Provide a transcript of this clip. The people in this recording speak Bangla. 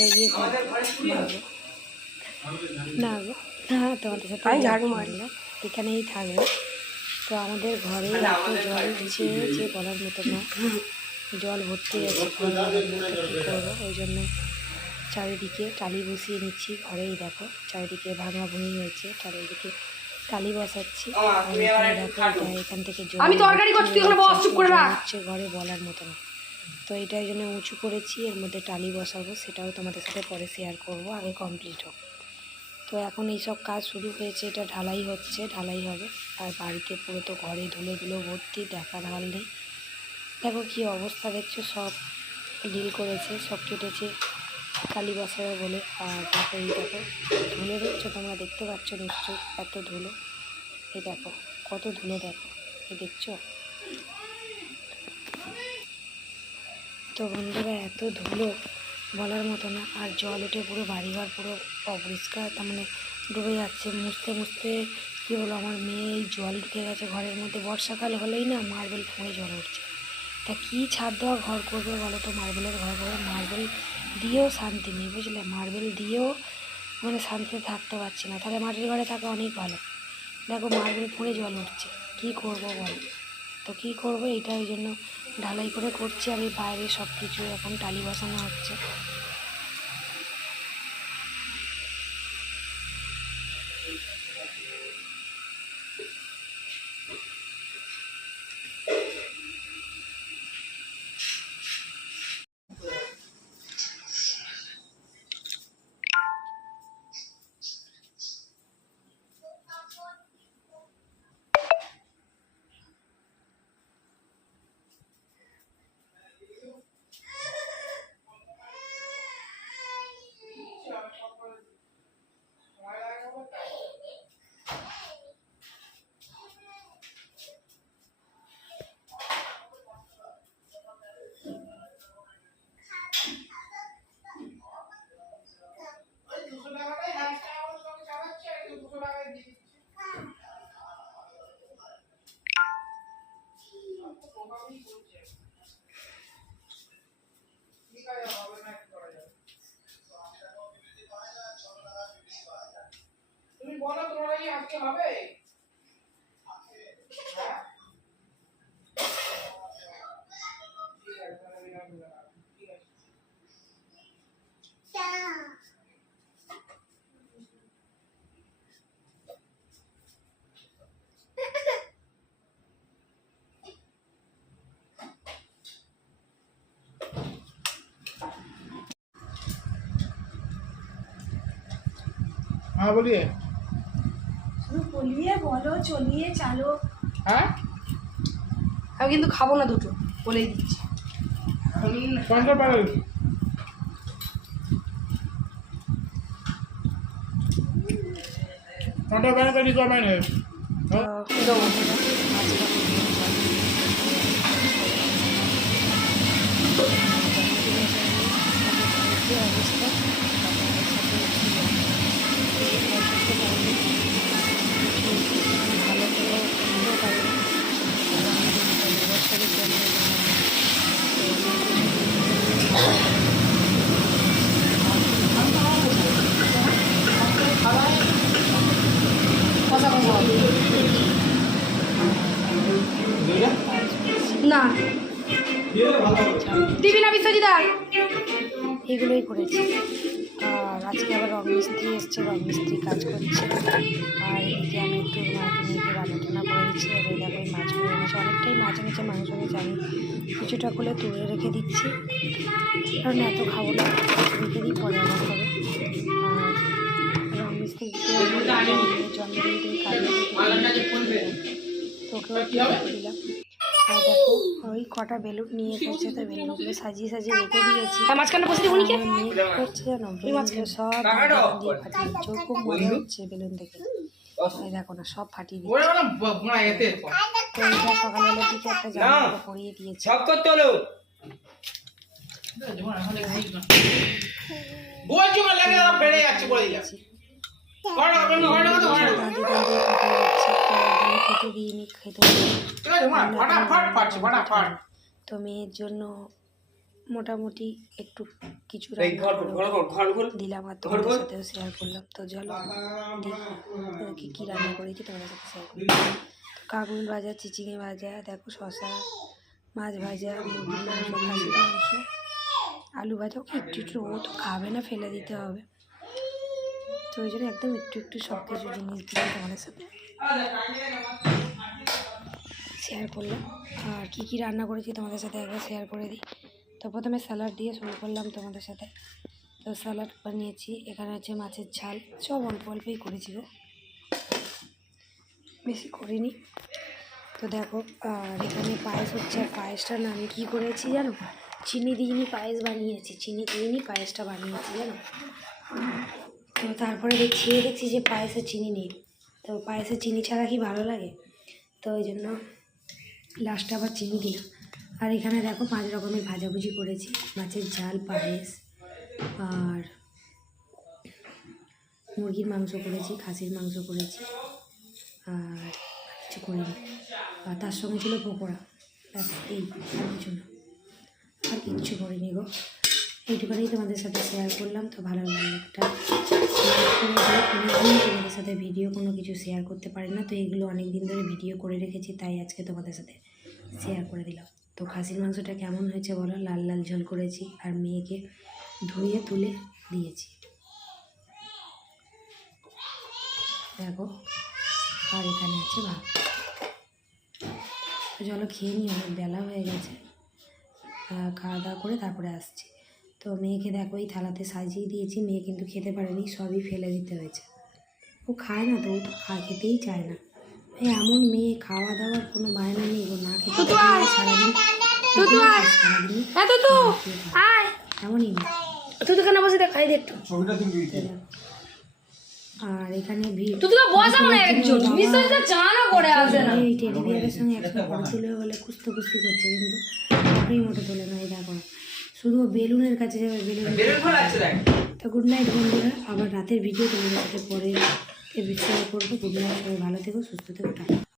জায়গায় গিয়ে ঘর না গো, না তোমাদের সাথে আমি ঝাড়ু মারলাম, এখানেই থাকবো। তো আমাদের ঘরে এত জল উঠছে যে বলার মতো না, জল ভর্তি আছে ঘরের মধ্যে, কী করবো? ওই জন্য চারিদিকে টালি বসিয়ে নিচ্ছি। ঘরেই দেখো চারিদিকে ভাঙা ভুঙি হয়েছে, চারিদিকে টালি বসাচ্ছি। দেখো এখান থেকে জল হচ্ছে ঘরে বলার মতো না। তো এটা এই জন্য উঁচু করেছি, এর মধ্যে টালি বসাবো, সেটাও তোমাদের সাথে পরে শেয়ার করব, আগে কমপ্লিট হোক। তো এখন এইসব কাজ শুরু হয়েছে, এটা ঢালাই হচ্ছে, ঢালাই হবে। আর বাড়িতে পুরো তো ঘরে ধুলো ধুলো ভর্তি, দেখার হাল নেই। দেখো কী অবস্থা দেখছো, সব ডিল করেছে, সব কেটেছে কালী বসাবে বলে। আর দেখো এই দেখো ধুলো দেখছো, তোমরা দেখতে পাচ্ছ নিশ্চয়ই, এত ধুলো। এই দেখো কত ধুলো, দেখো এই দেখছো। তো বন্ধুরা এত ধুলো বলার মতো না। আর জল উঠে পুরো বাড়িঘর পুরো অপরিষ্কার, তার মানে ডুবে যাচ্ছে। মুছতে মুছতে কী হলো, আমার মেয়ে এই জল ঢুকে গেছে ঘরের মধ্যে। বর্ষাকাল হলেই না মার্বেল ফুঁড়ে জল উঠছে। তা কী ছাদ দেওয়া ঘর করবে বলো তো, মার্বেলের ঘর করবে? মার্বেল দিয়েও শান্তি নেই, বুঝলে? মার্বেল দিয়েও মানে শান্তিতে থাকতে পারছি না। তাহলে মাটির ঘরে থাকা অনেক ভালো। দেখো মার্বেল ফুঁড়ে জল উঠছে, কী করবো বল? তো কী করবো, এইটা ওই জন্য ঢালাই করে করছি। আর এই বাইরে সব কিছু এখন টালি বসানো হচ্ছে। তুমি বলো তোমার এই আজকে হবে? हाँ बोलिए। শুধু বলিয়ে বলো, চলিয়ে চালো। হ্যাঁ আমি কিন্তু খাবো না দুটো, বলেই দিচ্ছি। কোনটা পাগল? কোনটা ব্যাংক का रिक्वायरमेंट है? না দিবি না বিশ্বজিৎ, এগুলোই করেছি। আর আজকে আবার রং মিস্ত্রি এসছে, রং মিস্ত্রি কাজ করছে। আর এদিকে আমি একটু মাকে মেয়েকে রান্না করে দিচ্ছি। এবার দেখো এই মাছগুলো এনেছে, অনেকটাই মাছ এনেছে, মাংস এনেছে। আমি কিছুটা করে তুলে রেখে দিচ্ছি, কারণ এত খাবো না, রেখে দিই, পরে আবার হবে। আর রং মিস্ত্রি জন্মদিন থেকে তোকেও দিলাম। আর দেখো ওই কটা বেলুন নিয়ে এসেছে, তো বেলুনগুলো সাজিয়ে সাজিয়ে রেখে দিয়েছি। মাঝখানে বসে দিবনি কে? মেয়ে করছে জানো, বেলুনগুলো সব দিয়ে ফাটিয়ে দিচ্ছে। খুব মজা হচ্ছে বেলুন দেখে। এই দেখো না, সব ফাটিয়ে দিচ্ছে। তো এইটা সকালবেলা থেকে একটা জামা পরিয়ে দিয়েছে। তো মেয়ের জন্য মোটামুটি একটু কিছু রান্না দিলাম আর তোমাদের সাথেও শেয়ার করলাম। তো চলো কী কী রান্না করেছি তোমাদের সাথে শেয়ার করলাম। তো কাঁকরোল ভাজা, চিচিঙে ভাজা, দেখো শশা, মাছ ভাজা, মুরগির মাংস, খাসির মাংস, আলু ভাজা। ওকে একটু একটু, ও তো খাবে না, ফেলে দিতে হবে, তো ওই জন্য একদম একটু একটু সব কিছু জিনিস দিয়ে তোমাদের সাথে শেয়ার করলাম। আর কী কী রান্না করেছি তোমাদের সাথে একবার শেয়ার করে দিই। তো প্রথমে স্যালাড দিয়ে শুরু করলাম তোমাদের সাথে। তো স্যালাড বানিয়েছি, এখানে আছে মাছের ঝাল, সব অল্প অল্পই করেছি গো, বেশি করিনি। তো দেখো, আর এখানে পায়েস হচ্ছে, আর পায়েসটার নাম কী করেছি জানো? চিনি দিইনি পায়েস বানিয়েছি, চিনি দিইনি পায়েসটা বানিয়েছি জানো। তো তারপরে দেখছি যে পায়েসে চিনি নেই, তো পায়েসে চিনি ছাড়া কি ভালো লাগে, তো ওই জন্য লাস্টে আবার চিনি দিলাম। আর এখানে দেখো 5 রকমের ভাজাভুজি করেছি, মাছের ঝাল, পায়েস, আর মুরগির মাংস করেছি, খাসির মাংস করেছি, আর কিছু করিনি। আর তার সঙ্গে ছিল পকোড়া, ব্যাস এই, আর কিছু না, আর কিচ্ছু করিনি গো। এইটুখানেই তোমাদের সাথে শেয়ার করলাম। তো ভালো লাগলো একটা অনেকদিন তোমাদের সাথে ভিডিও কোনো কিছু শেয়ার করতে পারি না, তো এগুলো অনেক দিন ধরে ভিডিও করে রেখেছি, তাই আজকে তোমাদের সাথে শেয়ার করে দিলাম। তো খাসির মাংসটা কেমন হয়েছে বলো, লাল লাল ঝোল করেছি, আর মেয়েকে ধুয়ে তুলে দিয়েছি দেখো। আর এখানে আছে ভাত। তো চলো খেয়ে নিই, অনেক বেলা হয়ে গেছে, খাওয়া দাওয়া করে তারপরে আসছি। তো মেয়েকে দেখো এই থালাতে সাজিয়ে দিয়েছি, মেয়ে কিন্তু খেতে পারেনি, সবই ফেলে দিতে হয়েছে। ও খায় না, তো ও তো খেতেই চায় না। এমন মেয়ে, খাওয়া দাওয়ার কোনো বায়না নেই, ও না খেতে সারাদিন এমনই না। তুই তো কেন বসে দেখ, খাই দে একটু। আর এখানে এই টেডি বিয়ারের সঙ্গে একসাথে ফটো তুলে বলে কুস্তি করছে, কিন্তু ওটাই মতো তোলে না, এই দেখো শুধু বেলুনের কাছে যাবে, বেলুন। তো গুড নাইট বন্ধুরা, আবার রাতের ভিডিও তোমাদের সাথে পরে শেয়ার করবো। গুড নাইট, সবাই ভালো থেকো, সুস্থ থেকো, টাটা।